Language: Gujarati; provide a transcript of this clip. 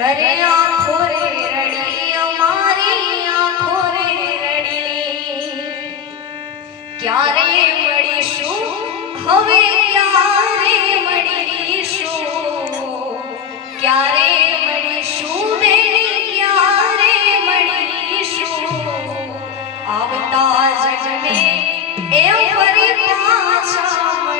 અરે આંખો રે રડી અમારી આંખો રે રડી ક્યારે મળીશું? હવે ક્યારે મળીશું? ક્યારે મળીશું ક્યારે મળીશું? આવતા જગમે એ ફરી પાછા